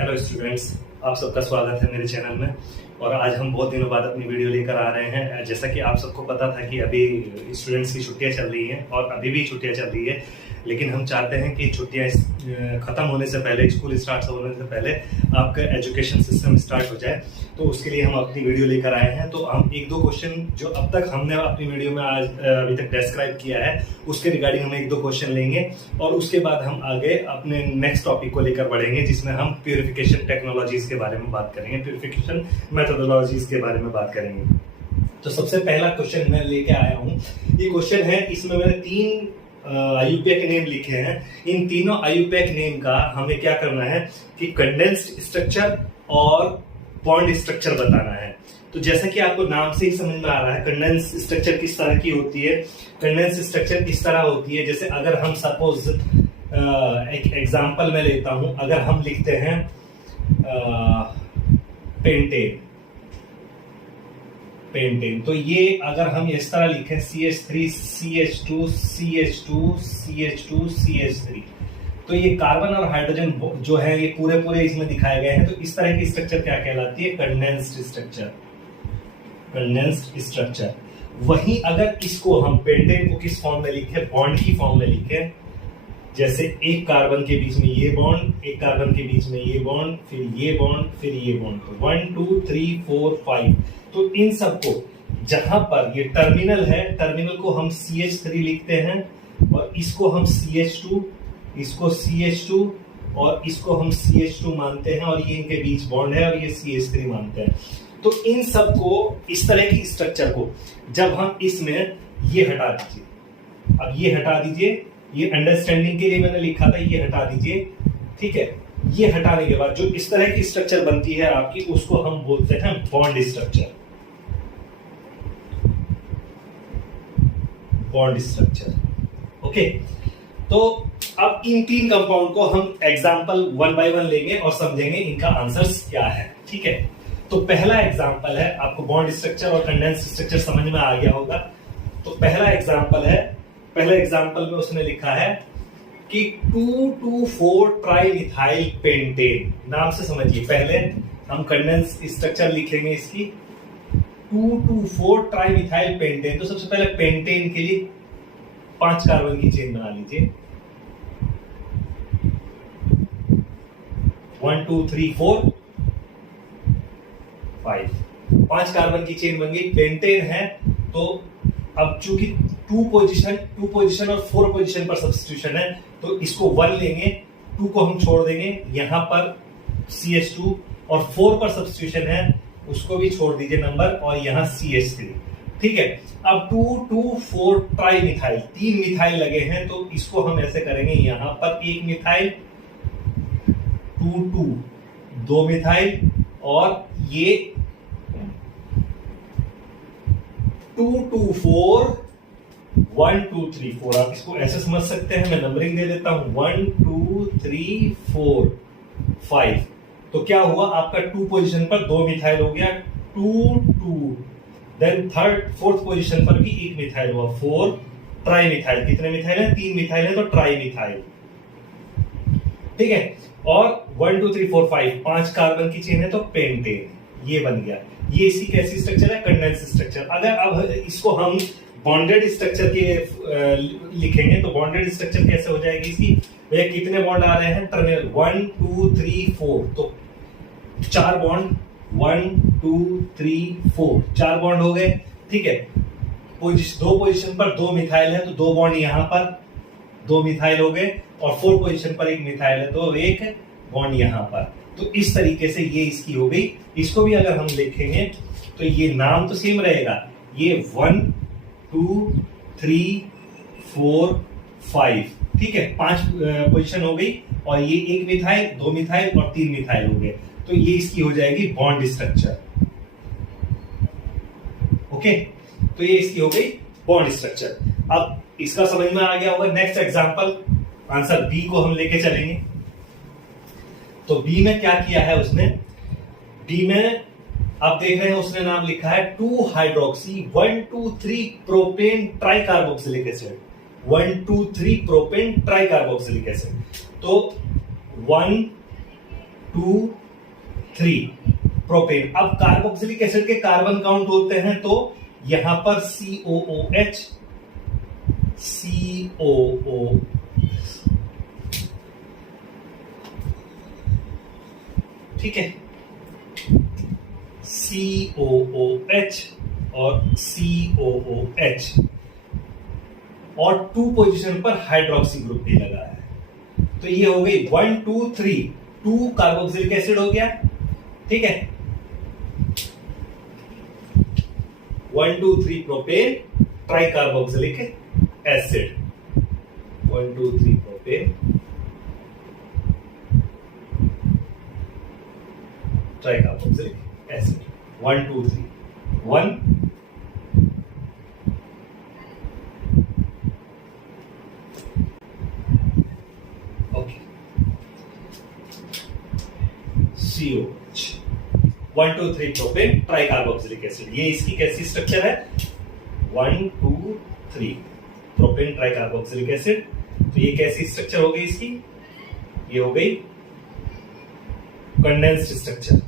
Hello students, आप सबका स्वागत है मेरे चैनल में। और आज हम बहुत दिनों बाद अपनी वीडियो लेकर आ रहे हैं। जैसा कि आप सबको पता था कि अभी स्टूडेंट्स की छुट्टियां चल रही हैं और अभी भी छुट्टियां चल रही है, लेकिन हम चाहते हैं कि छुट्टियां ख़त्म होने से पहले, स्कूल स्टार्ट होने से पहले आपका एजुकेशन सिस्टम स्टार्ट हो जाए। तो उसके लिए हम अपनी वीडियो लेकर आए हैं। तो हम एक दो क्वेश्चन जो अब तक हमने अपनी वीडियो में आज अभी तक डिस्क्राइब किया है उसके रिगार्डिंग हम एक दो क्वेश्चन लेंगे और उसके बाद हम आगे अपने नेक्स्ट टॉपिक को लेकर बढ़ेंगे, जिसमें हम प्यूरिफिकेशन टेक्नोलॉजीज के बारे में बात करेंगे, प्यूरिफिकेशन मेथोडोलॉजीज के बारे में बात करेंगे। तो सबसे पहला क्वेश्चन मैं लेके आया हूँ। ये क्वेश्चन है, इसमें मैंने 3 IUPAC नेम लिखे हैं। इन तीनों IUPAC नेम का हमें क्या करना है कि कंडेंस्ड स्ट्रक्चर और बॉन्ड स्ट्रक्चर बताना है। तो जैसा कि आपको नाम से ही समझ में आ रहा है, कंडेंस्ड स्ट्रक्चर किस तरह की होती है। कंडेंस्ड स्ट्रक्चर इस तरह होती है, जैसे अगर हम सपोज एक एग्जांपल मैं लेता हूं, अगर हम लिखते हैं पेंटेन, तो ये अगर हम इस तरह लिखें CH3 CH2 CH2 CH2 CH3, तो ये कार्बन और हाइड्रोजन जो है ये पूरे इसमें दिखाए गए हैं। तो इस तरह की स्ट्रक्चर क्या कहलाती है? Condensed structure. Condensed structure. वहीं अगर इसको हम पेंटेन को किस फॉर्म में लिखे, बॉन्ड की फॉर्म में लिखे, जैसे एक कार्बन के बीच में ये बॉन्ड, एक कार्बन के बीच में ये बॉन्ड, फिर ये बॉन्ड, फिर ये बॉन्ड, 1 2 3 4 5। तो इन सबको जहां पर ये टर्मिनल है, टर्मिनल को हम CH3 लिखते हैं और इसको हम CH2, इसको CH2 और इसको हम CH2 मानते हैं और ये इनके बीच बॉन्ड है और ये CH3 मानते हैं। तो इन सबको, इस तरह की स्ट्रक्चर को जब हम इसमें ये हटा दीजिए, अब ये हटा दीजिए, ये अंडरस्टैंडिंग के लिए मैंने लिखा था, ये हटा दीजिए, ठीक है। ये हटाने के बाद जो इस तरह की स्ट्रक्चर बनती है आपकी, उसको हम बोलते हैं bond structure. Bond structure, okay. तो अब इन 3 कंपाउंड को हम एग्जांपल 1 बाय 1 लेंगे और समझेंगे इनका आंसर्स क्या है, ठीक है। तो पहला एग्जांपल है, आपको बॉन्ड स्ट्रक्चर और कंडेंस्ड स्ट्रक्चर समझ में आ गया होगा। तो पहला एग्जांपल है, पहले एग्जांपल में उसने लिखा है कि 2,2,4 ट्राइमिथाइल पेंटेन। नाम से समझिए, पहले हम कंडेंस्ड स्ट्रक्चर लिखेंगे इसकी 2,2,4 ट्राइमिथाइल पेंटेन। तो सबसे पहले पेंटेन के लिए 5 कार्बन की चेन बना लीजिए, 1 2 3 4 5। 5 कार्बन की चेन बन गई, पेंटेन है। तो अब चूंकि 2 पोजीशन और 4 पोजीशन पर सब्स्टिट्यूशन है, तो इसको 1 लेंगे, 2 को हम छोड़ देंगे, यहां पर CH2 और 4 पर सब्स्टिट्यूशन है, उसको भी छोड़ दीजिए नंबर, और यहां CH3, ठीक है। अब 2 2 4 ट्राइमिथाइल, 3 मिथाइल लगे हैं, तो इसको हम ऐसे करेंगे, यहां पर 1 मिथाइल, 2 2 2 मिथाइल, और ये 2 2 4 1 2 3 4। आप इसको ऐसे समझ सकते हैं, मैं नंबरिंग दे देता हूं, 1 2 3 4 5। तो क्या हुआ, आपका 2 पोजीशन पर 2 मिथाइल हो गया, 2 2। देन फोर्थ पोजीशन पर भी 1 मिथाइल हुआ, 4 ट्राइमिथाइल। कितने मिथाइल है? 3 मिथाइल है, तो ट्राइमिथाइल, ठीक है। और 1 2 3 4 5 कार्बन की चेन है, तो पेंटेन, ये बन गया। ये इसी कैसी स्ट्रक्चर है? Condensed structure. अगर अब इसको हम बॉन्डेड स्ट्रक्चर के लिखेंगे, तो बॉन्डेड स्ट्रक्चर कैसे हो जाएगी इसकी? भैया कितने बॉन्ड आ रहे हैं टर्मिनल? 1 2 3 4, तो 4 बॉन्ड, 1 2 3 4, 4 बॉन्ड हो गए, ठीक है। 2 पोजीशन पर 2 मिथाइल है, तो 2 बॉन्ड यहां पर, 2 मिथाइल हो गए, और 4 पोजीशन पर 1 मिथाइल है, तो 1 बॉन्ड यहां पर। तो इस तरीके से ये इसकी हो गई। इसको भी अगर हम देखेंगे तो ये नाम तो सेम रहेगा, ये 1 2 3 4 5, ठीक है। 5 पोजीशन हो गई, और ये 1 मिथाइल, 2 मिथाइल और 3 मिथाइल हो गए। तो ये इसकी हो जाएगी बॉन्ड स्ट्रक्चर, ओके। तो ये इसकी हो गई बॉन्ड स्ट्रक्चर। अब इसका समझ में आ गया होगा। नेक्स्ट एग्जांपल, आंसर बी को हम लेके चलेंगे। तो बी में क्या किया है उसने? बी में आप देख रहे हैं उसने नाम लिखा है 2 hydroxy 1 2 3 propane tricarboxylic acid, 1 2 3 propane tricarboxylic acid. तो 1 2 3 प्रोपेन। अब कार्बोक्सिलिक एसिड के कार्बन काउंट होते हैं तो यहां पर COOH, COO, ठीक है, COOH और COOH, और 2 पोजीशन पर हाइड्रोक्सी ग्रुप भी लगा है। तो ये हो गई 1 2 3, 2 कार्बोक्सिलिक एसिड हो गया, ठीक है, 1 2 3 propane try carboxylic acid, 1 2 3 propane try carboxylic acid, 1 2 3 1 okay, COH, 1 2 3 propane try carboxylic acid. ये इसकी कैसी स्ट्रक्चर है, 1 2 3 प्रोपेन ट्राई कार्बोक्सिलिक एसिड। तो ये कैसी स्ट्रक्चर हो गई इसकी, ये हो गई कंडेंस्ड स्ट्रक्चर,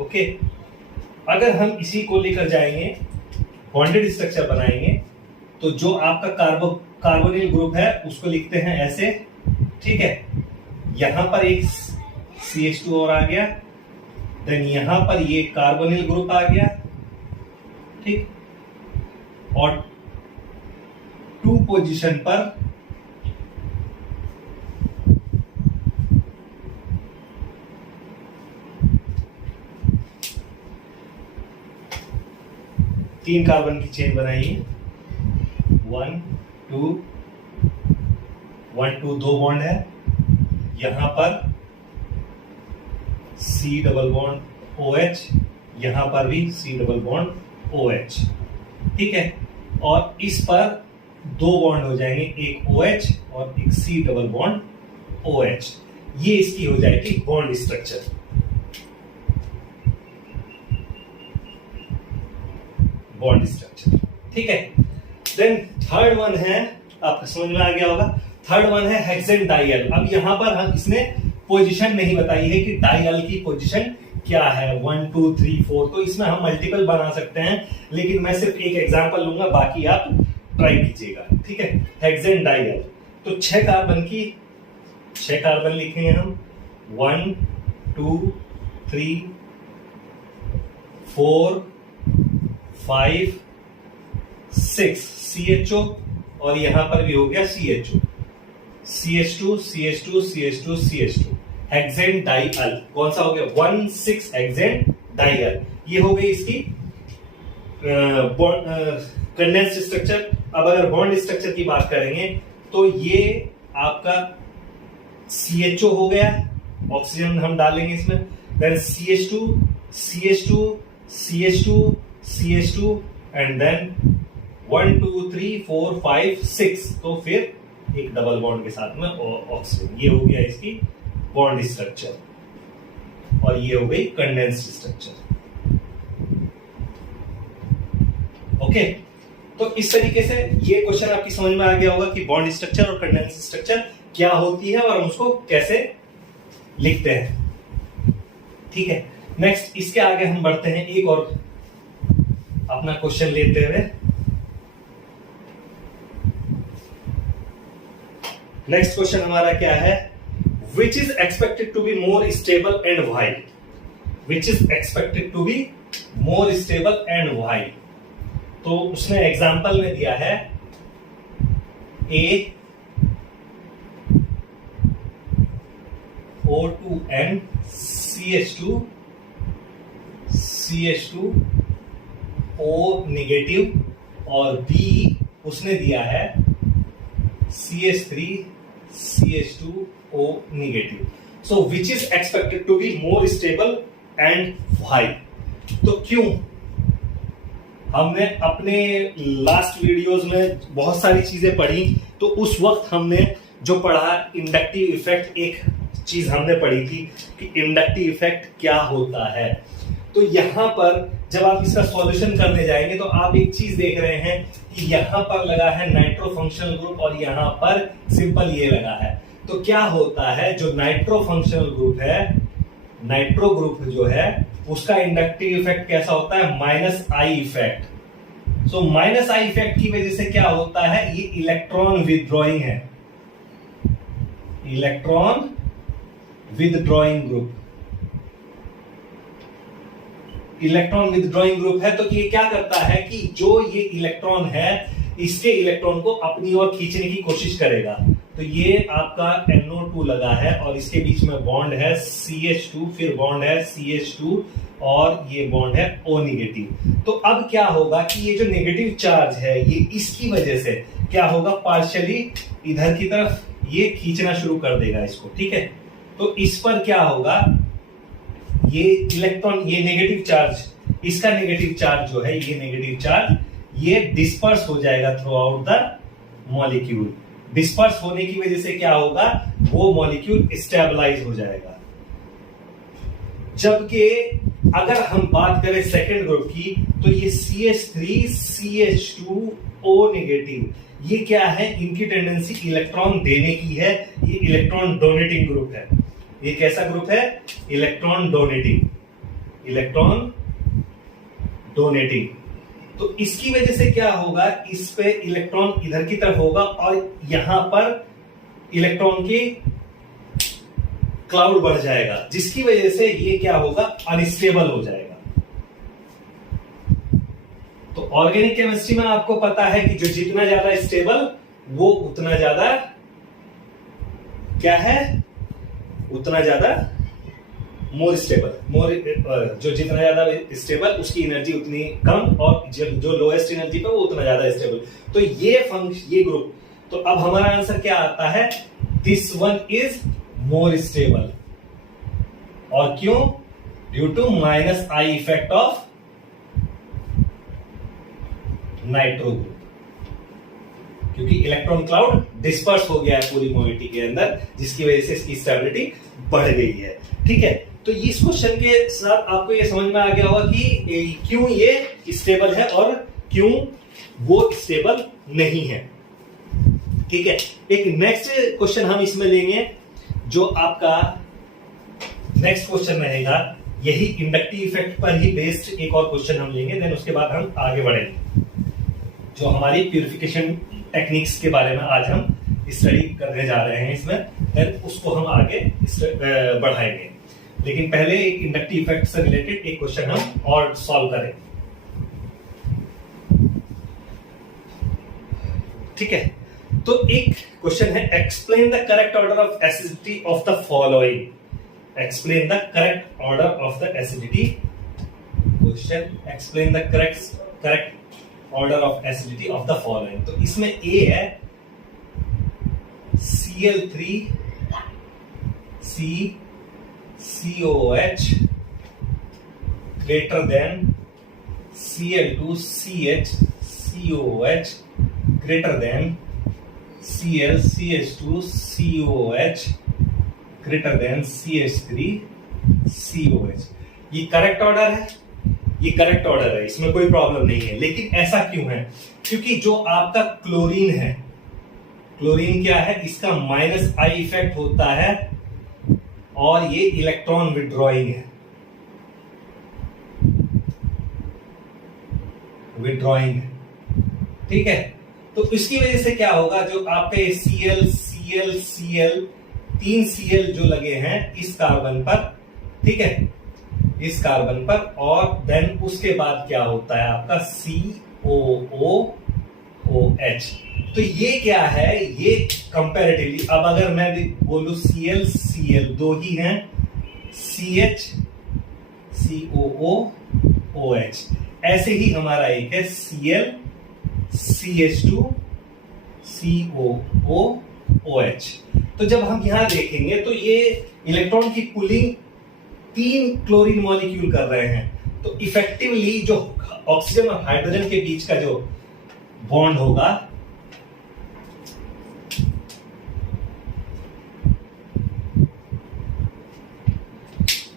ओके। अगर हम इसी को लेकर जाएंगे बॉन्डेड स्ट्रक्चर बनाएंगे तो जो आपका कार्बोनिल ग्रुप है उसको लिखते हैं ऐसे, ठीक है, यहां पर एक CH2 और आ गया, देन यहां पर ये कार्बोनिल ग्रुप आ गया, ठीक, और 2 पोजीशन पर तीन कार्बन की चेन बनाइए, 1 2 1 2 2 बॉन्ड है, यहां पर C डबल बॉन्ड OH, यहां पर भी C डबल बॉन्ड OH, ठीक है, और इस पर 2 बॉन्ड हो जाएंगे, एक OH और एक C डबल बॉन्ड OH। ये इसकी हो जाएगी बॉन्ड स्ट्रक्चर, बॉन्ड स्ट्रक्चर, ठीक है। देन थर्ड वन है, आपको समझ में आ गया होगा, थर्ड वन है हेक्सेन डाइयल। अब यहां पर हम इसने पोजीशन नहीं बताई है कि डाइयल की पोजीशन क्या है, 1 2 3 4, तो इसमें हम मल्टीपल बना सकते हैं, लेकिन मैं सिर्फ एक एग्जांपल लूंगा, बाकी आप ट्राई कीजिएगा, ठीक है। हेक्सेन डाइयल, तो 6 कार्बन की 6 कार्बन लिखेंगे हम, 1 2 3 4 5 6 CHO, और यहां पर भी हो गया CHO, CH2 CH2 CH2 CH2, hexane डाइयल। कौन सा हो गया, 1 6 हेक्सेन डाइयल। ये हो गई इसकी कंडेंस्ड स्ट्रक्चर। अब अगर बॉन्ड स्ट्रक्चर की बात करेंगे तो ये आपका CHO हो गया, ऑक्सीजन हम डालेंगे इसमें, then CH2 CH2 CH2 CH2, and then 1 2 3 4 5 6, तो फिर एक डबल बॉन्ड के साथ में ऑक्सीजन। ये हो गया इसकी बॉन्ड स्ट्रक्चर, और ये हो गई कंडेंस्ड स्ट्रक्चर, ओके। तो इस तरीके से ये क्वेश्चन आपकी समझ में आ गया होगा कि बॉन्ड स्ट्रक्चर और कंडेंस्ड स्ट्रक्चर क्या होती है और हम उसको कैसे लिखते हैं, ठीक है। नेक्स्ट इसके आगे हम बढ़ते हैं, एक और अपना क्वेश्चन लेते हुए। नेक्स्ट क्वेश्चन हमारा क्या है, which is expected to be more stable and why, which is expected to be more stable and why. तो उसने एग्जांपल में दिया है O2N CH2 CH2 O negative, और B उसने दिया है CH3 CH2 O negative. So which is expected to be more stable and why. तो क्यों, हमने अपने लास्ट वीडियोस में बहुत सारी चीजें पढ़ी, तो उस वक्त हमने जो पढ़ा इंडक्टिव इफेक्ट, एक चीज हमने पढ़ी थी कि इंडक्टिव इफेक्ट क्या होता है। तो यहां पर जब आप इसका सॉल्यूशन करने जाएंगे तो आप एक चीज देख रहे हैं कि यहां पर लगा है नाइट्रो फंक्शनल ग्रुप और यहां पर सिंपल ये लगा है। तो क्या होता है, जो नाइट्रो फंक्शनल ग्रुप है, नाइट्रो ग्रुप जो है उसका इंडक्टिव इफेक्ट कैसा होता है, minus I effect. So minus I effect की वजह से क्या होता है, ये इलेक्ट्रॉन विथड्रॉइंग है, electron withdrawing group, electron withdrawing group है। तो ये क्या करता है कि जो ये इलेक्ट्रॉन है इसके इलेक्ट्रॉन को अपनी ओर खींचने की कोशिश करेगा। तो ये आपका NO2 लगा है और इसके बीच में बॉन्ड है CH2, फिर बॉन्ड है CH2 और ये बॉन्ड है O नेगेटिव। तो अब क्या होगा कि ये जो नेगेटिव चार्ज है ये इसकी वजह से क्या होगा, पार्शियली इधर की तरफ ये खींचना शुरू कर देगा इसको, ठीक है। तो इस पर क्या होगा, ये इलेक्ट्रॉन, ये नेगेटिव चार्ज, इसका नेगेटिव चार्ज जो है, ये नेगेटिव चार्ज ये डिस्पर्स हो जाएगा through out the molecule. Disperse होने की वजह से क्या होगा, वो मॉलिक्यूल स्टेबलाइज हो जाएगा। जबकि अगर हम बात करें सेकेंड ग्रुप की, तो ये CH3 CH2O नेगेटिव, ये क्या है, इनकी टेंडेंसी इलेक्ट्रॉन देने की है, ये इलेक्ट्रॉन डोनेटिंग ग्रुप है। ये कैसा ग्रुप है, इलेक्ट्रॉन डोनेटिंग, इलेक्ट्रॉन डोनेटिंग। तो इसकी वजह से क्या होगा, इस पे इलेक्ट्रॉन इधर की तरफ होगा और यहां पर इलेक्ट्रॉन की क्लाउड बढ़ जाएगा, जिसकी वजह से ये क्या होगा, अनस्टेबल हो जाएगा। तो ऑर्गेनिक केमिस्ट्री में आपको पता है कि जो जितना ज्यादा स्टेबल वो उतना ज्यादा क्या है, उतना ज्यादा मोर स्टेबल, जो जितना ज्यादा स्टेबल उसकी एनर्जी उतनी कम और जो लोएस्ट एनर्जी पे वो उतना ज्यादा स्टेबल। तो ये ग्रुप, तो अब हमारा आंसर क्या आता है, this one is more stable. और क्यों, due to minus I effect of nitro group, क्योंकि इलेक्ट्रॉन क्लाउड डिस्पर्स हो गया है पूरी मोइटी के अंदर, जिसकी वजह से इसकी स्टेबिलिटी बढ़ गई है, ठीक है। तो इस क्वेश्चन के साथ आपको ये समझ में आ गया होगा कि क्यों ये स्टेबल है और क्यों वो स्टेबल नहीं है, ठीक है। एक नेक्स्ट क्वेश्चन हम इसमें लेंगे, जो आपका नेक्स्ट क्वेश्चन रहेगा, यही इंडक्टिव इफेक्ट पर ही बेस्ड एक और क्वेश्चन हम लेंगे, देन उसके बाद हम आगे बढ़ेंगे। जो हमारी प्यूरिफिकेशन टेक्निक्स के बारे में आज हम स्टडी करने जा रहे हैं इसमें, देन उसको हम आगे बढ़ाएंगे। लेकिन पहले एक इंडक्टिव इफेक्ट से रिलेटेड एक क्वेश्चन हम और सॉल्व करें, ठीक है। तो एक क्वेश्चन है, explain the correct order of acidity of the following, explain the correct order of the acidity, question explain the correct order of acidity of the following. तो इसमें ए है Cl3 COH greater than Cl2 CH greater than Cl CH2 COH greater than CH3 COH। ये correct order है, ये correct order है, इसमें कोई problem नहीं है। लेकिन ऐसा क्यों है, क्योंकि जो आपका क्लोरीन है, क्लोरीन क्या है, इसका माइनस आई इफेक्ट होता है और ये इलेक्ट्रॉन विड्रॉइंग है, विड्रॉइंग है, ठीक है। तो इसकी वजह से क्या होगा, जो आपके Cl 3 Cl जो लगे हैं इस कार्बन पर, ठीक है, इस कार्बन पर, और देन उसके बाद क्या होता है आपका COOH। तो ये क्या है, ये कंपैरेटिवली, अब अगर मैं बोलूं Cl दो ही हैं, CH COOH, ऐसे ही हमारा एक है Cl CH2 COOH। तो जब हम यहां देखेंगे तो ये इलेक्ट्रॉन की पुलिंग 3 क्लोरीन मॉलिक्यूल कर रहे हैं, तो इफेक्टिवली जो ऑक्सीजन और हाइड्रोजन के बीच का जो बॉन्ड होगा,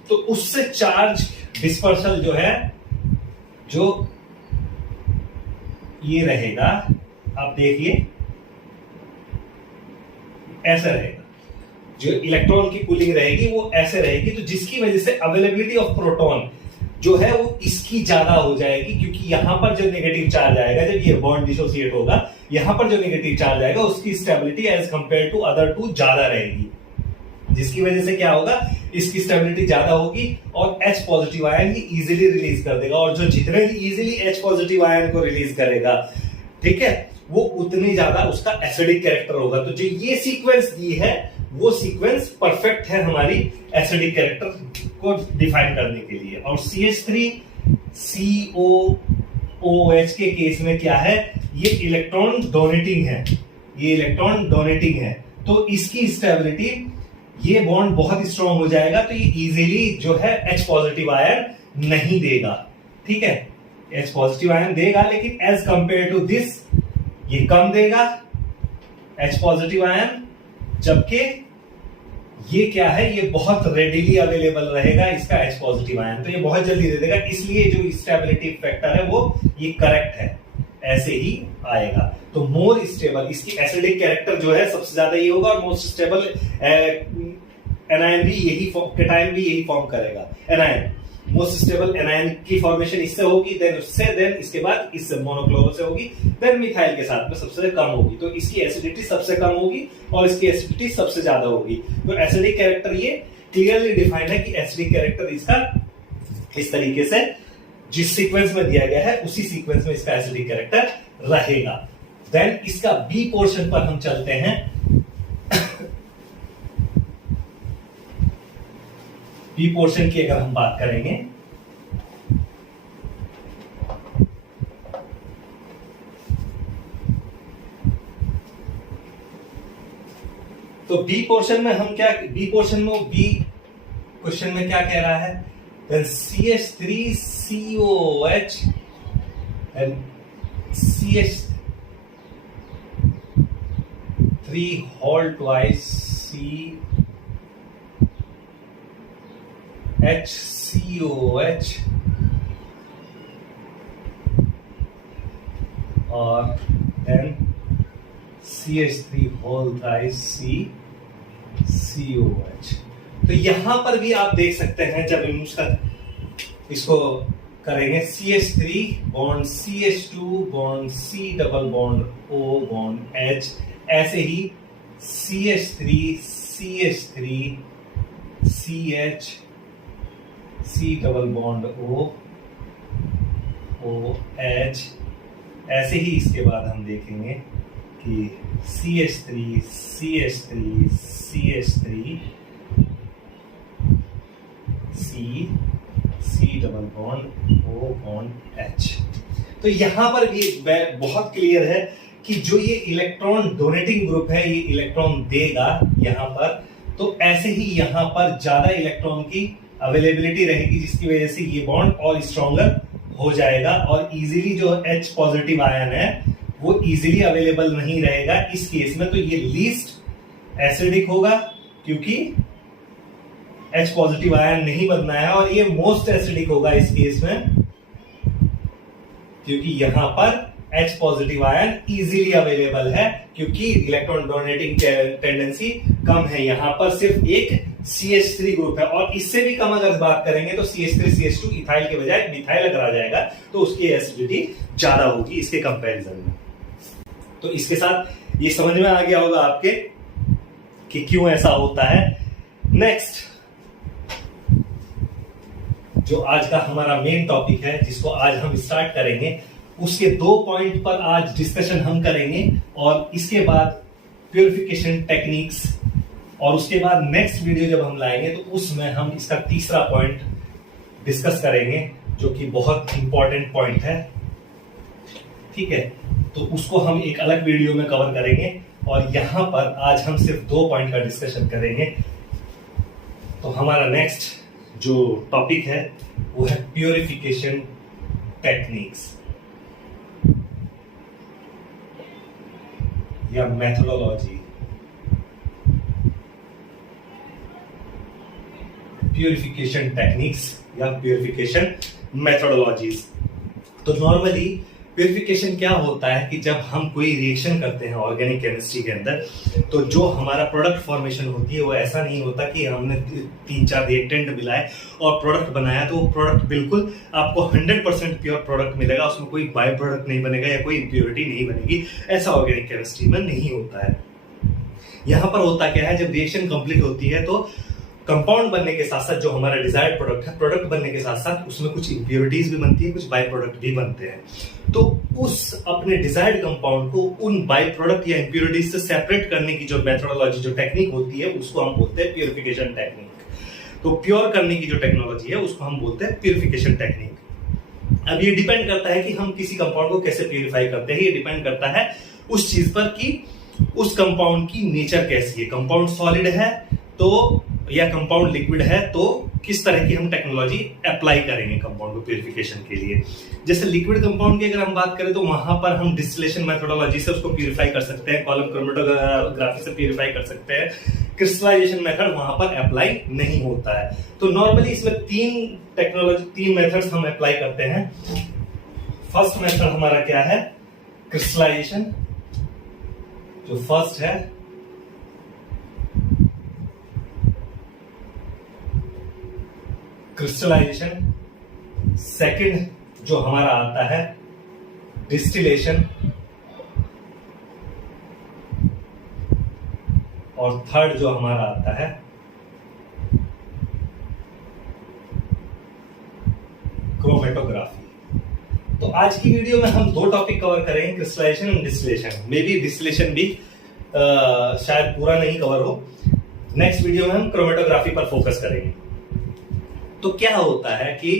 तो उससे चार्ज डिस्पर्सल जो है, जो ये रहेगा, आप देखिए ऐसा रहेगा, जो इलेक्ट्रॉन की कूलिंग रहेगी वो ऐसे रहेगी, तो जिसकी वजह से अवेलेबिलिटी ऑफ प्रोटॉन जो है वो इसकी ज्यादा हो जाएगी, क्योंकि यहां पर जो नेगेटिव चार्ज आएगा, जब ये बॉन्ड डिसोसिएट होगा, यहां पर जो नेगेटिव चार्ज आएगा उसकी stability as compare to other two ज्यादा रहेगी, जिसकी वजह से क्या होगा, इसकी स्टेबिलिटी ज्यादा होगी और H पॉजिटिव आयन ही इजीली रिलीज कर देगा, और जो जितने इजीली H पॉजिटिव आयन को रिलीज करेगा, ठीक है, वो उतनी ज्यादा उसका एसिडिक कैरेक्टर होगा। तो जो ये सीक्वेंस दी है वो सीक्वेंस परफेक्ट है हमारी एसिडिक कैरेक्टर को डिफाइन करने के लिए। और CH3COOH के केस में क्या है, ये इलेक्ट्रॉन डोनेटिंग है, ये इलेक्ट्रॉन डोनेटिंग है, तो इसकी स्टेबिलिटी, ये बॉन्ड बहुत स्ट्रांग हो जाएगा, तो ये इजीली जो है H पॉजिटिव आयन नहीं देगा, ठीक है, H पॉजिटिव आयन देगा लेकिन एज कंपेयर टू दिस ये कम देगा H पॉजिटिव आयन, जबकि ये क्या है, ये बहुत रेडिली अवेलेबल रहेगा इसका H पॉजिटिव आयन, तो ये बहुत जल्दी दे देगा, इसलिए जो स्टेबिलिटी फैक्टर है वो ये करेक्ट है, ऐसे ही आएगा। तो मोर स्टेबल, इसकी एसिडिक कैरेक्टर जो है सबसे ज्यादा ये होगा, और मोस्ट स्टेबल एनायन भी यही कैटायन भी यही फॉर्म करेगा, एनायन मोस्ट स्टेबल एनायन की फॉर्मेशन इससे होगी, देन उससे, देन इसके बाद इससे मोनोक्लोरो से होगी, देन मिथाइल के साथ में सबसे कम होगी, तो इसकी एसिडिटी सबसे कम होगी और इसकी एसिडिटी सबसे ज्यादा होगी। तो एसिडिक कैरेक्टर ये क्लियरली डिफाइंड है कि एसिडिक कैरेक्टर इसका इस तरीके से जिस सीक्वेंस में दिया गया है उसी सीक्वेंस में इसका एसिडिक कैरेक्टर रहेगा। देन इसका बी पोर्शन पर हम चलते हैं। बी पोर्शन की अगर हम बात करेंगे तो बी पोर्शन में हम क्या, बी पोर्शन में बी क्वेश्चन में क्या कह रहा है, then CH3COOH and CH3 whole twice CHCOH और then CH3 whole thrice CCOH। तो यहां पर भी आप देख सकते हैं, जब इसको करेंगे CH3 bond CH2 bond C double bond O bond H, ऐसे ही CH3 CH3 CH C double bond O OH, ऐसे ही इसके बाद हम देखेंगे कि CH3 CH3 CH3 C double bond O bond H। तो यहां पर भी बहुत क्लियर है कि जो ये इलेक्ट्रॉन डोनेटिंग ग्रुप है ये इलेक्ट्रॉन देगा यहां पर, तो ऐसे ही यहां पर ज्यादा इलेक्ट्रॉन की अवेलेबिलिटी रहेगी, जिसकी वजह से ये बॉन्ड और स्ट्रॉन्गर हो जाएगा और इजीली जो H पॉजिटिव आयन है वो इजीली अवेलेबल नहीं रहेगा इस केस में। तो ये लीस्ट एसिडिक होगा क्योंकि H पॉजिटिव आयन नहीं बनना है, और ये मोस्ट एसिडिक होगा इस केस में क्योंकि यहां पर H positive ion easily available है, क्योंकि इलेक्ट्रॉन डोनेटिंग टेंडेंसी कम है, यहां पर सिर्फ एक CH3 ग्रुप है, और इससे भी कम अगर बात करेंगे तो CH3 CH2 इथाइल के बजाय मिथाइल अगर आ जाएगा तो उसकी एसिडिटी ज्यादा होगी इसके कंपैरिजन में। तो इसके साथ ये समझ में आ गया होगा आपके कि क्यों ऐसा होता है। नेक्स्ट जो आज का हमारा मेन टॉपिक है, जिसको आज हम स्टार्ट करेंगे, उसके 2 पॉइंट पर आज डिस्कशन हम करेंगे, और इसके बाद प्यूरिफिकेशन टेक्निक्स, और उसके बाद नेक्स्ट वीडियो जब हम लाएंगे तो उसमें हम इसका तीसरा पॉइंट डिस्कस करेंगे जो कि बहुत इंपॉर्टेंट पॉइंट है, ठीक है। तो उसको हम एक अलग वीडियो में कवर करेंगे, और यहां पर आज हम सिर्फ 2 पॉइंट का डिस्कशन करेंगे। तो हमारा नेक्स्ट जो टॉपिक है वो है प्यूरिफिकेशन टेक्निक्स या मेथोडोलॉजी। प्यूरिफिकेशन टेक्निक्स या प्यूरिफिकेशन मेथोडोलॉजीज। तो नॉर्मली प्यूरिफिकेशन क्या होता है कि जब हम कोई रिएक्शन करते हैं ऑर्गेनिक केमिस्ट्री के अंदर, तो जो हमारा प्रोडक्ट फॉर्मेशन होती है वो ऐसा नहीं होता कि हमने 3-4 रिएक्टेंट मिलाए और प्रोडक्ट बनाया तो वो प्रोडक्ट बिल्कुल आपको 100% प्योर प्रोडक्ट मिलेगा, उसमें कोई बाय प्रोडक्ट नहीं बनेगा या कोई इम्प्योरिटी नहीं बनेगी। ऐसा ऑर्गेनिक केमिस्ट्री में नहीं होता है। यहाँ पर होता क्या है, जब रिएक्शन कंप्लीट होती है तो कंपाउंड बनने के साथ साथ जो हमारा डिजायर्ड प्रोडक्ट है, प्रोडक्ट बनने के साथ साथ उसमें कुछ इंप्योरिटीज भी बनती है, कुछ बाय प्रोडक्ट भी बनते हैं। तो उस अपने डिजायर्ड कंपाउंड को उन बाय प्रोडक्ट या इंप्योरिटीज से सेपरेट करने की जो मेथोडोलॉजी, जो टेक्निक होती है, उसको हम बोलते हैं प्यूरिफिकेशन टेक्निक। तो प्योर करने की जो टेक्नोलॉजी है उसको हम बोलते हैं प्यूरिफिकेशन टेक्निक। अब ये डिपेंड करता है कि हम किसी कंपाउंड को कैसे प्यूरिफाई करते हैं। ये डिपेंड करता है उस चीज पर कि उस कंपाउंड की नेचर कैसी है। कंपाउंड सॉलिड है तो या कंपाउंड लिक्विड है तो किस तरह की हम टेक्नोलॉजी अप्लाई करेंगे कंपाउंड को प्यूरिफिकेशन के लिए। जैसे लिक्विड कंपाउंड की अगर हम बात करें तो वहां पर हम डिस्टिलेशन मेथोडोलॉजी से उसको प्यूरिफाई कर सकते हैं, कॉलम क्रोमेटोग्राफी से प्यूरिफाई कर सकते हैं। क्रिस्टलाइजेशन मेथड वहां पर अप्लाई नहीं होता है। तो नॉर्मली इसमें 3 मेथड्स हम अप्लाई करते हैं। फर्स्ट मेथड हमारा क्या है, क्रिस्टलाइजेशन। जो फर्स्ट है क्रिस्टलाइजेशन, सेकंड जो हमारा आता है डिस्टिलेशन, और थर्ड जो हमारा आता है क्रोमेटोग्राफी। तो आज की वीडियो में हम 2 टॉपिक कवर करेंगे, crystallisation and distillation. Maybe distillation भी शायद पूरा नहीं कवर हो। नेक्स्ट वीडियो में हम क्रोमेटोग्राफी पर फोकस करेंगे। तो क्या होता है कि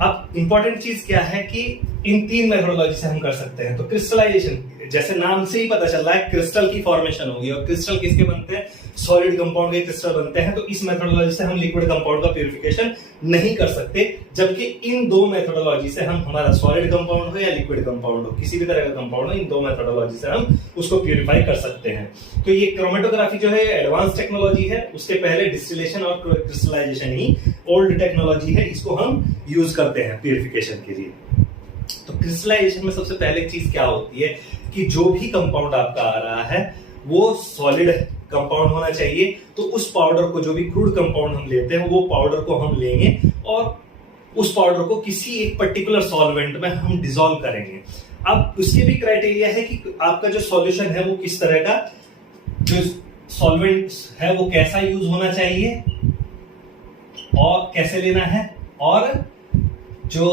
अब इंपॉर्टेंट चीज क्या है कि इन 3 मेथोडोलॉजी से हम कर सकते हैं। तो क्रिस्टलाइजेशन, जैसे नाम से ही पता चल रहा है, क्रिस्टल की फॉर्मेशन होगी, और क्रिस्टल किसके बनते हैं, सॉलिड कंपाउंड के क्रिस्टल बनते हैं। तो इस मेथोडोलॉजी से हम लिक्विड कंपाउंड का प्यूरिफिकेशन नहीं कर सकते, जबकि इन 2 मेथोडोलॉजी से हम, हमारा सॉलिड कंपाउंड हो या लिक्विड कंपाउंड हो, किसी भी तरह का कंपाउंड हो, इन 2 मेथोडोलॉजी से हम उसको प्यूरिफाई कर सकते हैं। तो ये क्रोमेटोग्राफी जो है एडवांस टेक्नोलॉजी है, उसके पहले डिस्टिलेशन और क्रिस्टलाइजेशन ही ओल्ड टेक्नोलॉजी है, इसको हम यूज करते हैं प्यूरिफिकेशन के लिए। तो क्रिस्टलाइजेशन में सबसे पहले चीज क्या होती है कि जो भी कंपाउंड आपका आ रहा है वो सॉलिड कंपाउंड होना चाहिए। तो उस पाउडर को, जो भी क्रूड कंपाउंड हम लेते हैं, वो पाउडर को हम लेंगे और उस पाउडर को किसी एक पर्टिकुलर सॉल्वेंट में हम डिसॉल्व करेंगे। अब उसके भी क्राइटेरिया है कि आपका जो सॉल्यूशन है वो किस तरह का, जो सॉल्वेंट है वो कैसा यूज होना चाहिए और कैसे लेना है, और जो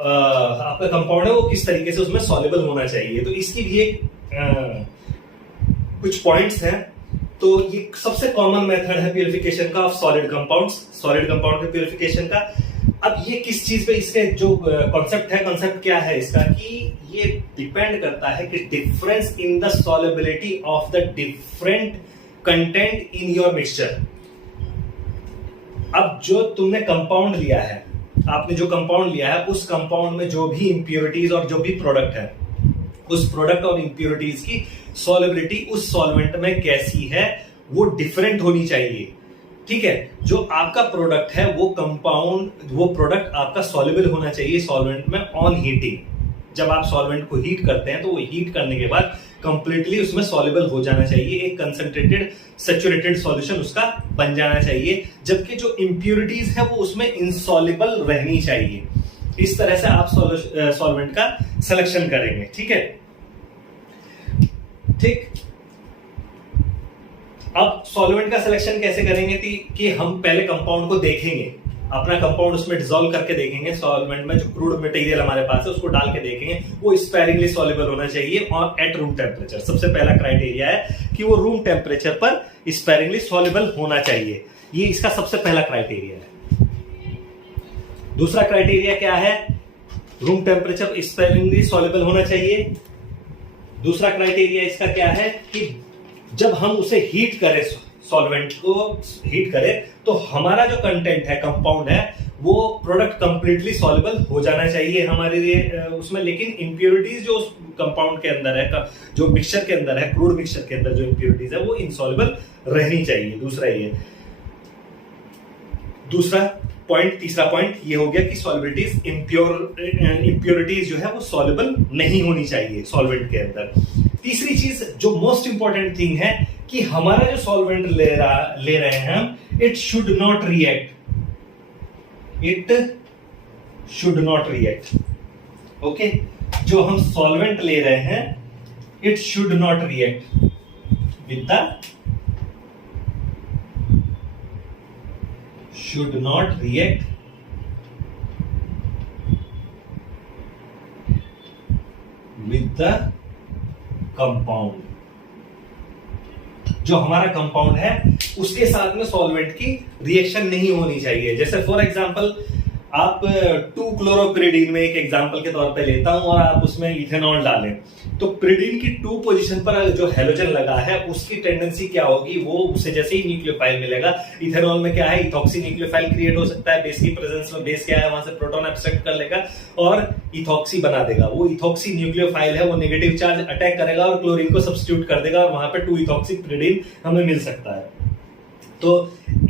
आपका कंपाउंड है वो किस तरीके से उसमें सॉल्युबल होना चाहिए। तो इसकी भी एक कुछ पॉइंट्स हैं। तो ये सबसे कॉमन मेथड है प्यूरिफिकेशन का of solid compounds, solid compound के प्यूरिफिकेशन का। अब ये किस चीज पे, इसके जो कॉन्सेप्ट है, कॉन्सेप्ट क्या है इसका, कि ये डिपेंड करता है कि difference in the solubility of the different content in your mixture. अब जो तुमने कंपाउंड लिया है, आपने जो कंपाउंड लिया है, उस कंपाउंड में जो भी इंप्योरिटीज और जो भी प्रोडक्ट है, उस प्रोडक्ट और इंप्योरिटीज की सॉल्युबिलिटी उस सॉल्वेंट में कैसी है, वो डिफरेंट होनी चाहिए। ठीक है, जो आपका प्रोडक्ट है वो कंपाउंड, वो प्रोडक्ट आपका सॉल्युबल होना चाहिए सॉल्वेंट में ऑन हीटिंग। जब आप सॉल्वेंट को हीट करते हैं तो वो हीट करने के बाद कंप्लीटली उसमें सॉल्युबल हो जाना चाहिए, एक कंसंट्रेटेड सैचुरेटेड सॉल्यूशन उसका बन जाना चाहिए, जबकि जो इंप्योरिटीज है वो उसमें इनसॉल्युबल रहनी चाहिए। इस तरह से आप सॉल्वेंट का सिलेक्शन करेंगे। ठीक है, ठीक। अब सॉल्वेंट का सिलेक्शन कैसे करेंगे कि हम पहले कंपाउंड को देखेंगे, अपना कंपाउंड उसमें डिसॉल्व करके देखेंगे, सॉल्वेंट में जो क्रूड मटेरियल हमारे पास है उसको डाल के देखेंगे, वो स्पेरिंगली सॉल्युबल होना चाहिए और एट रूम टेम्परेचर। सबसे पहला क्राइटेरिया है कि वो रूम टेम्परेचर पर स्पेरिंगली सॉल्युबल होना चाहिए, ये इसका सबसे पहला क्राइटेरिया है। दूसरा क्राइटेरिया क्या है, रूम टेम्परेचर स्पेरिंगली सॉल्युबल होना चाहिए। दूसरा क्राइटेरिया इसका क्या है कि जब हम उसे हीट करें, सॉल्वेंट को हीट करें, तो हमारा जो कंटेंट है, कंपाउंड है, वो प्रोडक्ट कंप्लीटली सॉल्युबल हो जाना चाहिए हमारे लिए उसमें। लेकिन इंप्योरिटीज जो उस कंपाउंड के अंदर है, जो मिक्सचर के अंदर है, क्रूड मिक्सचर के अंदर जो इंप्योरिटीज है, वो इनसॉल्युबल रहनी चाहिए। दूसरा ये। दूसरा पॉइंट, तीसरा पॉइंट ये हो गया कि सॉल्युबिलिटीज इंप्योरिटीज जो है वो सॉल्युबल नहीं होनी चाहिए सॉल्वेंट के अंदर। तीसरी चीज जो मोस्ट इंपॉर्टेंट थिंग है कि हमारा जो सॉल्वेंट ले रहे हैं हम, it should not react, it should not react. Okay, जो हम सॉल्वेंट ले रहे हैं it should not react with the, should not react with the compound। जो हमारा कंपाउंड है उसके साथ में सॉल्वेंट की रिएक्शन नहीं होनी चाहिए। जैसे फॉर एग्जांपल आप 2-क्लोरोपिरिडीन में एक एग्जांपल के तौर पे लेता हूं और आप उसमें इथेनॉल डालें, तो पिरिडीन की 2 पोजीशन पर जो हेलोजन लगा है उसकी टेंडेंसी क्या होगी, वो उसे जैसे ही न्यूक्लियोफाइल मिलेगा, इथेनॉल में क्या है इथॉक्सी न्यूक्लियोफाइल क्रिएट हो सकता है, बेस की प्रेजेंस में बेस क्या है वहां से प्रोटॉन एब्स्ट्रैक्ट कर लेगा और इथॉक्सी बना देगा। वो इथॉक्सी न्यूक्लियोफाइल है, वो नेगेटिव चार्ज अटैक करेगा और क्लोरीन को सब्स्टिट्यूट कर देगा और वहां पे 2-इथॉक्सी पिरिडीन हमें मिल सकता है। तो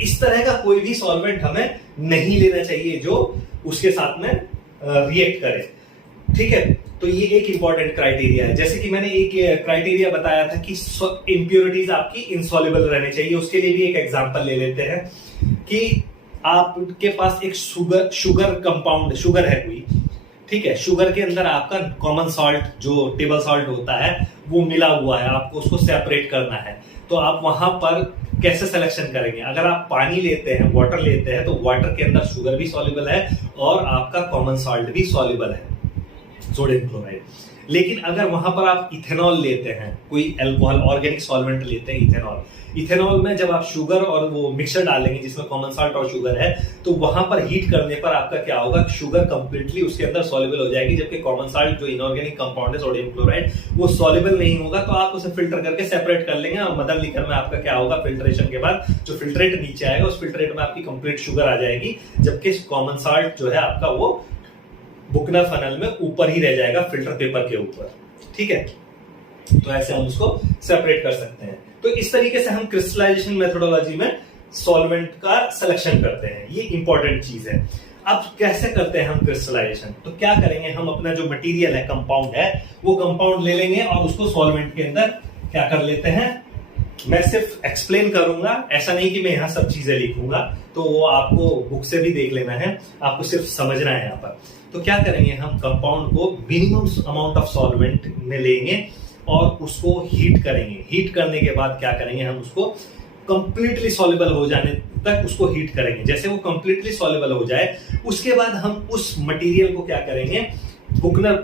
इस तरह का कोई भी सॉल्वेंट हमें नहीं लेना चाहिए जो उसके साथ में रिएक्ट करे। ठीक है, तो ये एक इंपॉर्टेंट क्राइटेरिया है। जैसे कि मैंने एक क्राइटेरिया बताया था कि इंप्योरिटीज आपकी इनसॉल्युबल रहने चाहिए, उसके लिए भी एक एग्जांपल ले लेते हैं कि आपके पास एक शुगर कंपाउंड, शुगर है कोई, ठीक है, शुगर के अंदर आपका कॉमन सॉल्ट जो टेबल सॉल्ट होता है वो मिला हुआ है, आपको उसको सेपरेट करना है। तो आप वहां पर कैसे सिलेक्शन करेंगे? अगर आप पानी लेते हैं, वाटर लेते हैं, तो वाटर के अंदर शुगर भी सॉल्युबल है और आपका कॉमन सॉल्ट भी सॉल्युबल है, सोडियम क्लोराइड। लेकिन अगर वहां पर आप इथेनॉल लेते हैं, कोई अल्कोहल ऑर्गेनिक सॉल्वेंट लेते हैं इथेनॉल, इथेनॉल में जब आप शुगर और वो मिक्सचर डालेंगे जिसमें कॉमन सॉल्ट और शुगर है, तो वहां पर हीट करने पर आपका क्या होगा, शुगर कंप्लीटली उसके अंदर सॉल्युबल हो जाएगी, जबकि कॉमन सॉल्ट जो इनऑर्गेनिक कंपाउंड है सोडियम क्लोराइड वो सॉल्युबल नहीं होगा। तो आप उसे फिल्टर करके सेपरेट कर लेंगे और मदर लिकर में आपका क्या होगा, फिल्ट्रेशन के बाद जो फिल्ट्रेट नीचे आएगा उस फिल्ट्रेट में आपकी कंप्लीट शुगर आ जाएगी, जबकि कॉमन सॉल्ट जो है आपका वो बुकनर फनल में ऊपर ही रह जाएगा, फिल्टर पेपर के ऊपर। ठीक है, तो ऐसे हम उसको सेपरेट कर सकते हैं। तो इस तरीके से हम क्रिस्टलाइजेशन मेथोडोलॉजी में सॉल्वेंट का सिलेक्शन करते हैं, ये इंपॉर्टेंट चीज है। अब कैसे करते हैं हम क्रिस्टलाइजेशन? तो क्या करेंगे, हम अपना जो मटेरियल है, कंपाउंड है, वो कंपाउंड ले लेंगे और उसको सॉल्वेंट के अंदर क्या कर लेते हैं, मैं सिर्फ एक्सप्लेन करूंगा, ऐसा नहीं कि मैं यहां सब चीजें लिखूंगा, तो वो आपको बुक से भी देख लेना है, आपको सिर्फ समझना है यहाँ पर। तो क्या करेंगे, हम कंपाउंड को मिनिमम अमाउंट ऑफ सॉल्वेंट में लेंगे और उसको हीट करेंगे। हीट करने के बाद क्या करेंगे, हम उसको कंप्लीटली सॉल्युबल हो जाने तक उसको हीट करेंगे। जैसे वो कंप्लीटली सॉल्युबल हो जाए, उसके बाद हम उस मटेरियल को क्या करेंगे, बुकनर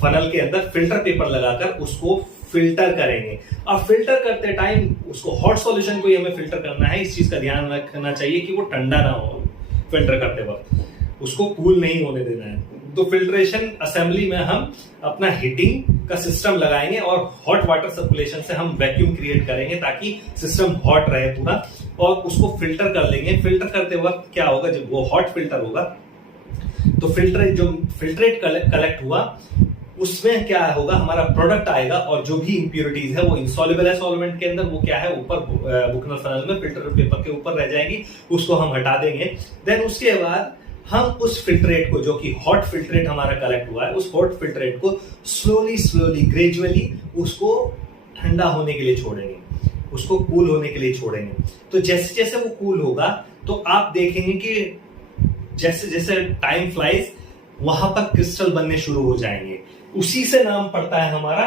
फनल के अंदर फिल्टर पेपर लगाकर उसको फिल्टर करेंगे। और फिल्टर करते टाइम उसको हॉट सॉल्यूशन को ही हमें फिल्टर करना है, इस चीज का ध्यान रखना चाहिए कि वो ठंडा ना हो, फिल्टर करते वक्त उसको कूल नहीं होने देना है। तो फिल्ट्रेशन असेंबली में हम अपना हीटिंग का सिस्टम लगाएंगे और हॉट वाटर सर्कुलेशन से हम वैक्यूम क्रिएट करेंगे ताकि सिस्टम हॉट रहे पूरा, और उसको फिल्टर कर लेंगे। फिल्टर करते वक्त क्या होगा, जब वो हॉट फिल्टर होगा तो फिल्ट्रेट कलेक्ट हुआ उसमें क्या होगा, हमारा प्रोडक्ट आएगा और जो भी इंप्योरिटीज है वो इंसॉल्युबल है सॉल्वेंट के अंदर, वो क्या है ऊपर बुकनर फनल में फिल्टर पेपर के ऊपर रह जाएगी, उसको हम हटा देंगे। देन उसके बाद हम उस फिल्ट्रेट को, जो कि हॉट फिल्ट्रेट हमारा कलेक्ट हुआ है, उस हॉट फिल्ट्रेट को स्लोली ग्रेजुअली उसको ठंडा होने के लिए छोड़ेंगे, उसको कूल होने के लिए छोड़ेंगे। तो जैसे जैसे वो कूल होगा तो आप देखेंगे कि जैसे जैसे टाइम फ्लाइज वहां पर क्रिस्टल बनने शुरू हो जाएंगे, उसी से नाम पड़ता है हमारा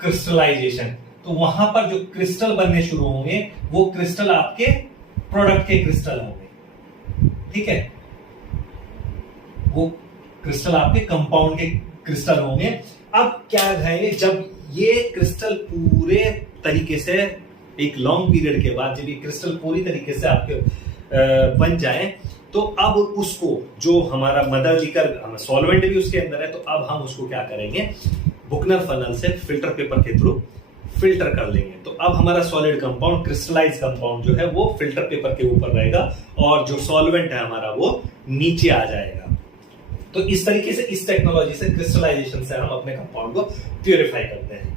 क्रिस्टलाइजेशन। तो वहां पर जो क्रिस्टल बनने शुरू होंगे वो क्रिस्टल आपके प्रोडक्ट के क्रिस्टल होंगे, ठीक है, वो क्रिस्टल आपके कंपाउंड के क्रिस्टल होंगे। अब क्या कहेंगे, जब ये क्रिस्टल पूरे तरीके से एक लॉन्ग पीरियड के बाद जब ये क्रिस्टल पूरी तरीके से आपके बन जाए, तो अब उसको जो हमारा मदर लीकर सॉल्वेंट भी उसके अंदर है, तो अब हम उसको क्या करेंगे, बुकनर फनल से फिल्टर पेपर के थ्रू फिल्टर कर लेंगे। तो अब हमारा सॉलिड कंपाउंड, क्रिस्टलाइज कंपाउंड जो है वो फिल्टर पेपर के ऊपर रहेगा और जो सॉल्वेंट है हमारा वो नीचे आ जाएगा। तो इस तरीके से, इस टेक्नोलॉजी से, क्रिस्टलाइजेशन से हम अपने कंपाउंड को प्यूरिफाई करते हैं।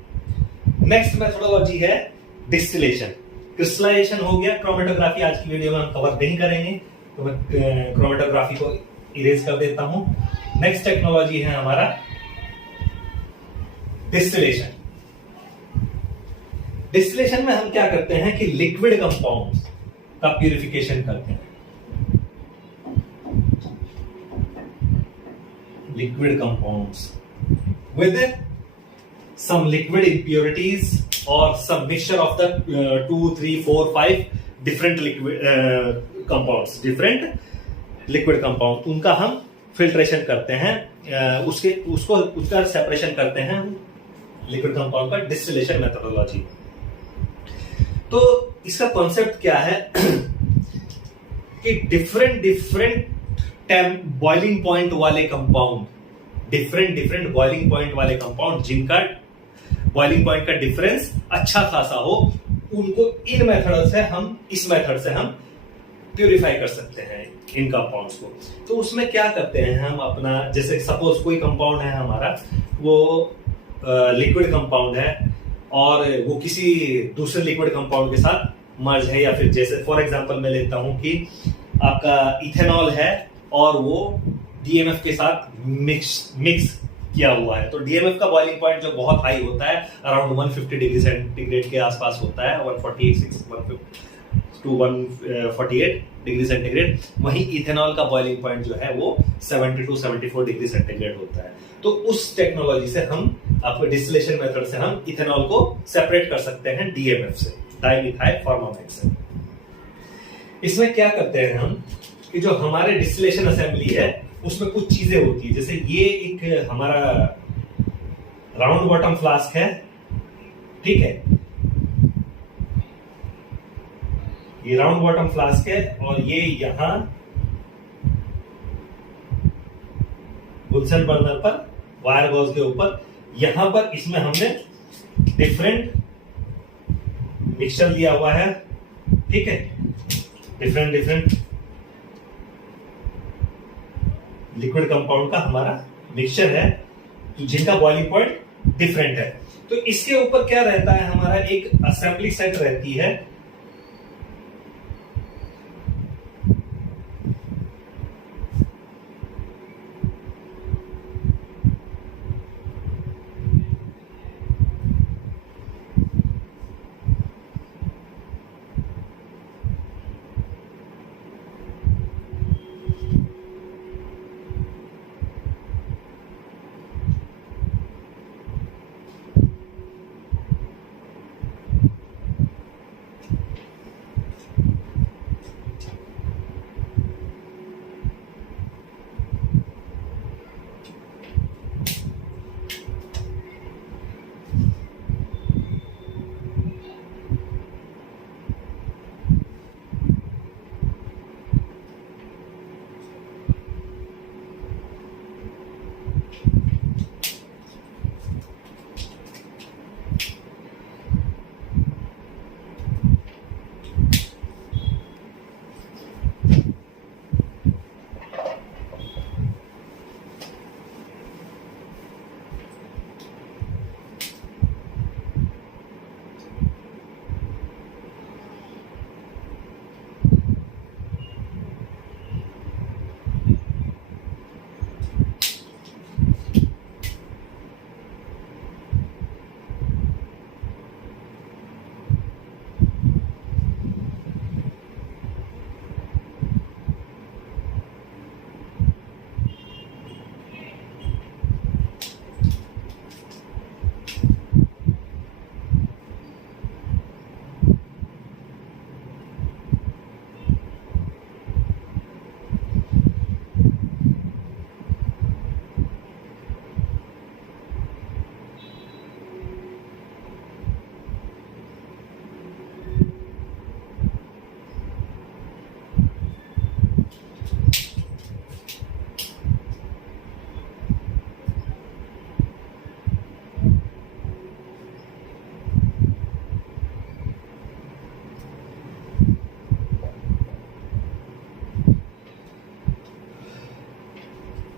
नेक्स्ट मेथोडोलॉजी है डिस्टिलेशन। क्रिस्टलाइजेशन हो गया। क्रोमेटोग्राफी आज की वीडियो में हम कवर नहीं करेंगे, तो मैं क्रोमेटोग्राफी को इरेज कर देता हूं। नेक्स्ट टेक्नोलॉजी है हमारा डिस्टिलेशन। डिस्टिलेशन में हम क्या करते हैं कि लिक्विड कंपाउंड्स का प्यूरिफिकेशन करते हैं। Liquid compounds with some liquid impurities or some mixture of the 2, 3, 4, 5 different liquid compounds, different liquid compound, उनका हम फिल्ट्रेशन करते हैं, उसका सेपरेशन करते हैं लिक्विड कंपाउंड का डिस्टिलेशन मेथोडोलॉजी। तो इसका कॉन्सेप्ट क्या है कि डिफरेंट बॉइलिंग पॉइंट वाले कंपाउंड, डिफरेंट बॉइलिंग पॉइंट वाले कंपाउंड जिनका बॉइलिंग पॉइंट का डिफरेंस अच्छा खासा हो, उनको इस मेथड से हम प्यूरिफाई कर सकते हैं इन कंपाउंड्स को। तो उसमें क्या करते हैं हम अपना, जैसे सपोज कोई कंपाउंड है हमारा, वो लिक्विड कंपाउंड है और वो किसी दूसरे लिक्विड कंपाउंड के साथ मर्ज है, या फिर जैसे फॉर एग्जांपल मैं लेता हूं कि आपका इथेनॉल है और वो डीएमएफ के साथ मिक्स किया हुआ है। तो डीएमएफ का बॉइलिंग पॉइंट जो बहुत हाई होता है, अराउंड 150 डिग्री सेंटीग्रेड के आसपास होता है, 148 टू 148 डिग्री सेंटीग्रेड। वहीं इथेनॉल का बॉइलिंग पॉइंट जो है वो 70 टू 74 डिग्री सेंटीग्रेड होता है। तो उस टेक्नोलॉजी से हम, आपको डिस्टिलेशन मेथड से हम इथेनॉल को सेपरेट कर सकते हैं डीएमएफ से, डाइमिथाइल फॉर्मामेट से। इसमें क्या करते हैं हम कि जो हमारे डिस्टिलेशन असेंबली है उसमें कुछ चीजें होती है। जैसे ये एक हमारा राउंड बॉटम फ्लास्क है, ठीक है, ये राउंड बॉटम फ्लास्क है और ये यहां बुल्सन बर्नर पर वायर गॉज के ऊपर, यहां पर इसमें हमने डिफरेंट मिक्सचर दिया हुआ है, ठीक है, डिफरेंट लिक्विड कंपाउंड का हमारा मिक्सचर है, तो जिनका बॉइलिंग पॉइंट डिफरेंट है। तो इसके ऊपर क्या रहता है, हमारा एक असेंबली सेट रहती है,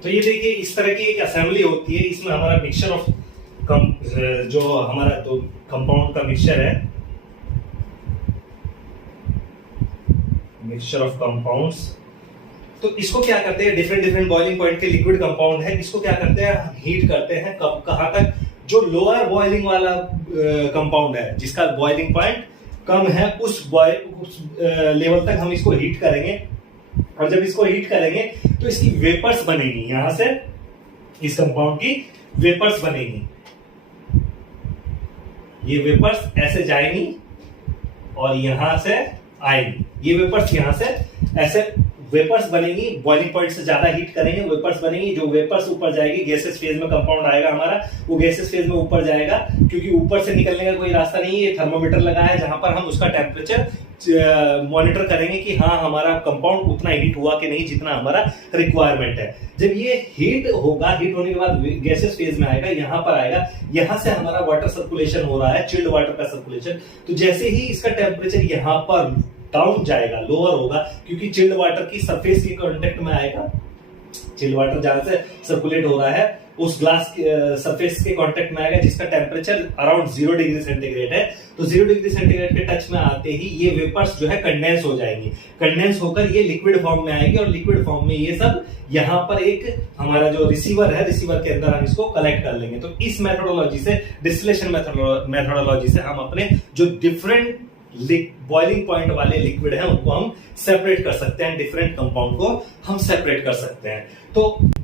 तो ये देखिए इस तरह की एक असेंबली होती है। इसमें हमारा मिक्सचर ऑफ जो हमारा दो कंपाउंड का मिक्सचर है, मिक्सचर ऑफ कंपाउंड्स। तो इसको क्या करते हैं, डिफरेंट डिफरेंट बॉइलिंग पॉइंट के लिक्विड कंपाउंड है, इसको क्या करते हैं, हीट करते हैं कब, कहां तक, जो लोअर बॉइलिंग वाला कंपाउंड है जिसका बॉइलिंग पॉइंट कम है, उस लेवल तक हम इसको हीट करेंगे। और जब इसको हीट करेंगे तो इसकी वेपर्स बनेगी, यहां से इस कंपाउंड की वेपर्स बनेगी। ये वेपर्स ऐसे जाएंगी और यहां से आएगी, ये वेपर्स यहां से ऐसे वेपर्स बनेगी। बॉइलिंग पॉइंट से ज्यादा हीट करेंगे, वेपर्स बनेगी। जो वेपर्स ऊपर जाएगी, गैसेस फेज में कंपाउंड आएगा हमारा, वो गैसेस फेज में ऊपर जाएगा, क्योंकि ऊपर से निकलने का कोई रास्ता नहीं है। ये थर्मोमीटर लगा है जहां पर हम उसका टेम्परेचर मॉनिटर करेंगे कि हाँ हमारा कंपाउंड उतना हीट हुआ कि नहीं जितना हमारा रिक्वायरमेंट है। जब ये हीट होगा, हीट होने के बाद गैसेस फेज में आएगा, यहां पर आएगा, यहां से हमारा वाटर सर्कुलेशन हो रहा है, चिल्ड वाटर का सर्कुलेशन। तो जैसे ही इसका टेम्परेचर यहां पर डाउन जाएगा, लोअर होगा, क्योंकि चिल्ड वाटर की सरफेस के कांटेक्ट में आएगा। चिल्ड वाटर जहां से सर्कुलेट हो रहा है उस ग्लास सरफेस के कांटेक्ट में आएगा, जिसका टेम्परेचर अराउंड 0 डिग्री सेंटीग्रेड है। तो 0 डिग्री सेंटीग्रेड के टच में आते ही ये वेपर्स जो है कंडेंस हो जाएंगी, कंडेंस होकर ये लिक्विड फॉर्म में आएगी, और लिक्विड फॉर्म में ये सब यहाँ पर एक हमारा जो रिसीवर है, रिसीवर के अंदर हम इसको कलेक्ट कर लेंगे। तो इस मेथोडोलॉजी से, डिस्टिलेशन मेथोडोलॉजी से हम अपने जो डिफरेंट बॉइलिंग पॉइंट वाले लिक्विड हैं उनको हम सेपरेट कर सकते हैं, डिफरेंट कंपाउंड को हम सेपरेट कर सकते हैं। तो जो